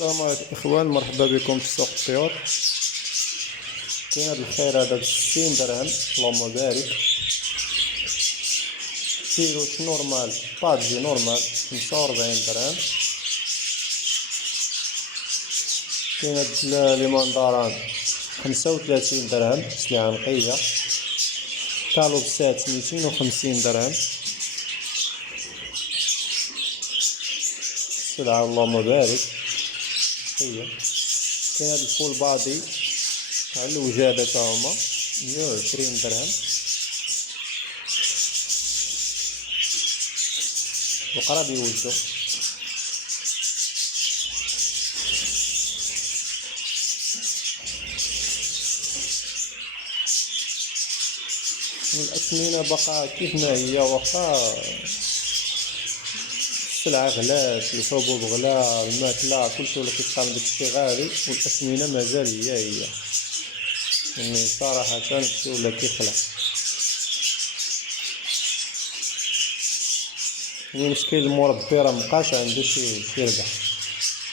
السلام عليكم اخوان، مرحبا بكم في سوق الطيور. كاين هذا الخير هذا ب60 درهم، اللهم بارك. كيلوش نورمال طاجي نورمال 45 درهم. كاين هاد ليمونداران 35 درهم، سلعة نقية. كالو بسات 250 درهم، سلعة اللهم بارك نقية. كاين هاد الفول بادي على الوجادة تا هما 120 درهم. وقراب يوجدو. الأثمنة بقى كيف ما هي، واخا السلعة غلات، الحبوب غلا، الماكلة كلشي ولا كيتقام داكشي غالي، والأثمنة مازال هي يعني صراحة داكشي ولا كيخلع. المشكل المربي راه مبقاش عندو شي ربح،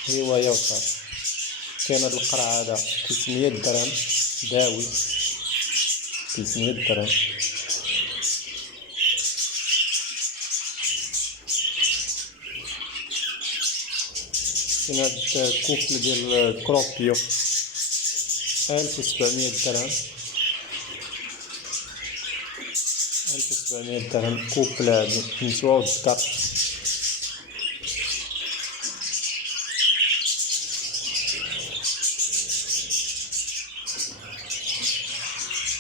هواية وصافي. كاين هاد القرع هذا 300 درهم داوي، 300 درهم. كاين هاد الكفل ديال الكروبيو 1700 درهم، 1700 درهم كوبل هادو النسوة والذكر.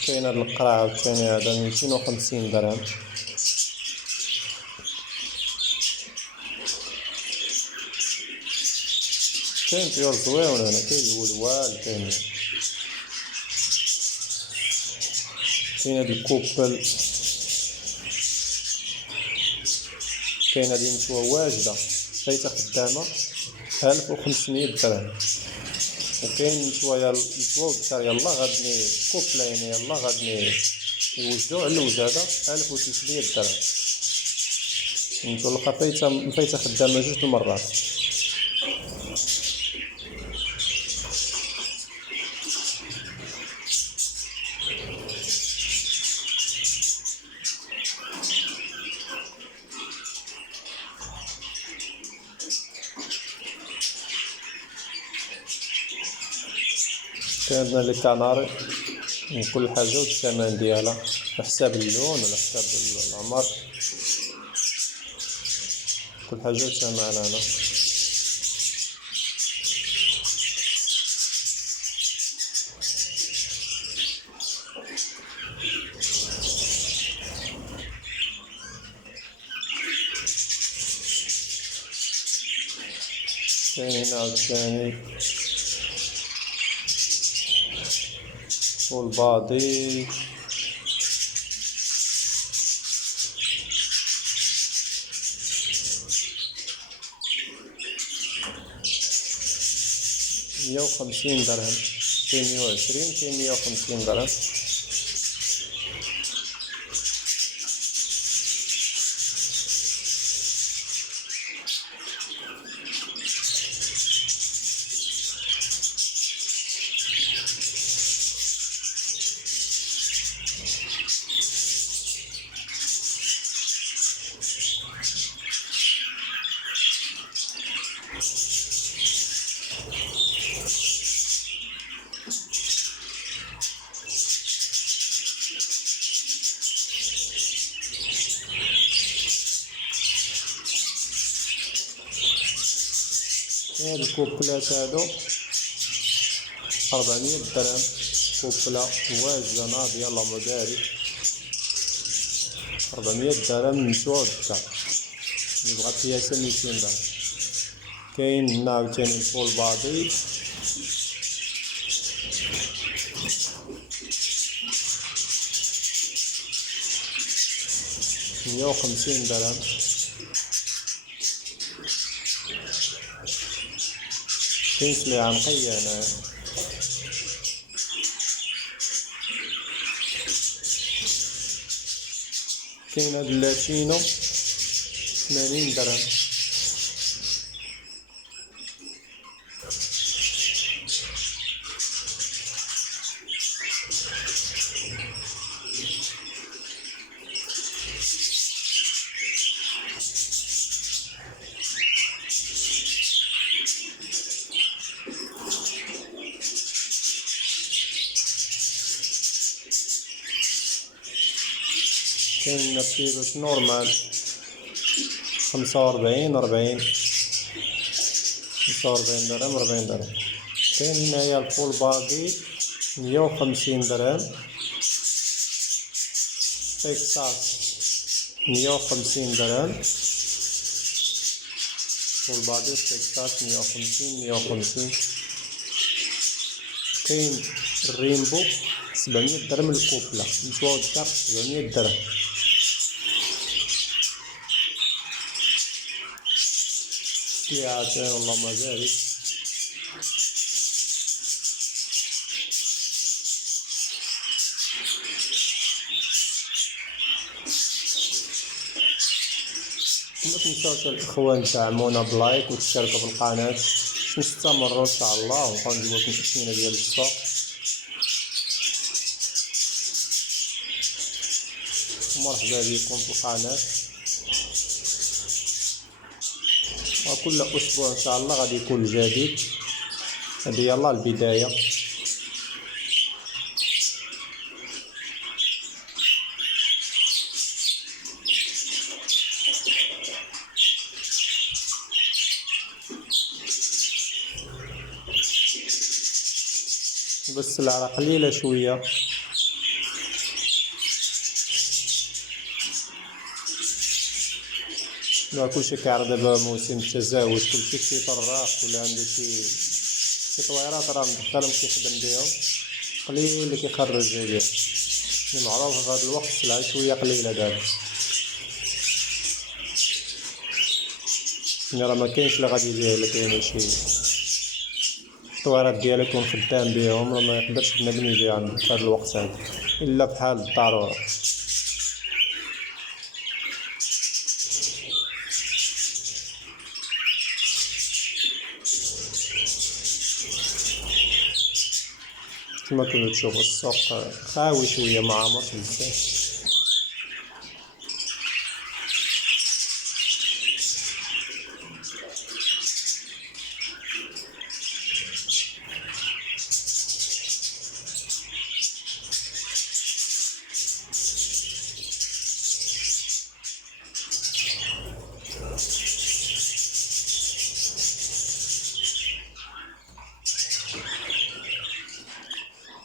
كاين هاد القرع عاوتاني هذا 250 درهم. كاين طيور زويون هنا، كاين الولوال، كاين هاد الكوبل، كاين هادي نسوة واجدة فايتة خدامة 1500 درهم. وكاين نسوة والذكر يلا غادني كوبلين يلا غادني يوجدو على الوجادة 1300 درهم. نتو لقا فايتة خدامة 2 المرات. كاين لي كناري وكل حاجة والثمن ديالها على حساب اللون وعلى حساب العمر، كل حاجة وثمنها. كاين هنا عاوتاني فول بادي 150 درهم، كاين 120 كاين 150 درهم. هاد الكوبلات هادو 400 درهم، كوبلة واجدة ناضية اللهم بارك 400 درهم نسوة والذكر، يبغى قياسة 200 درهم. كاين هنا عاوتاني الفول بادي 150 درهم. كاين سلعة نقية هنايا. كاين هاد اللاتينو 80 درهم. كاين بيلوت نورمال 45 40 45 درهم 40 درهم. كاين هنايا الفول بادي 150 درهم. تكساس 150 درهم. فول بادي تكساس 150. كاين الريمبو 700 درهم الكوبلة. نتواو الدار 700 درهم. سلعتين اللهم بارك. ما تنساوش الاخوان دعمونا بلايك وتشتركوا في القناه باش نستمروا ان شاء الله ونبقاو نجيبو لكم تسمينه ديال السوق. مرحبا بكم في القناه، وكل اسبوع ان شاء الله غادي يكون جديد. هذه يلا البدايه. بس السلعة قليلة شوية. كلشي كيعرف دابا موسم التزاوج، كلشي كيطرق ولا عنده شي طويرات راه مدخلهم كيخدم بهم، قليل اللي كيخرج يبيع. معروف في هذا الوقت السلعة شوية قليلة دابا، راه مكاينش اللي غادي يبيع إلا كاين شي الطويرات ديالو يكون خدام بهم، راه ما يقدرش بنادم يبيع عنده في هذا الوقت هذا إلا بحال الضرورة. كما كنتو تشوفو السوق خاوي شوية معمرش بزاف.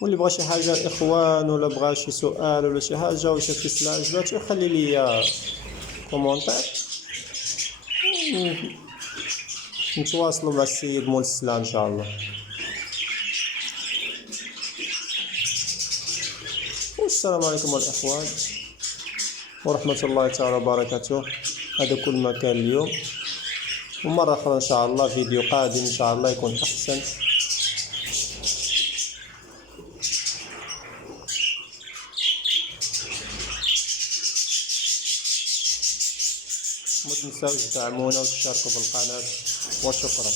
واللي بغى شي حاجه الاخوان ولا بغى شي سؤال ولا شي حاجه ولا شي سلعه عجباتو يخلي لي كومونتير نتواصلوا مع السيد مول السلعه ان شاء الله. والسلام عليكم الاخوان ورحمه الله تعالى وبركاته. هذا كل ما كان اليوم، ومره اخرى ان شاء الله فيديو قادم ان شاء الله يكون احسن. ما تنساوش تدعمونا وتشاركوا في القناة، وشكرا.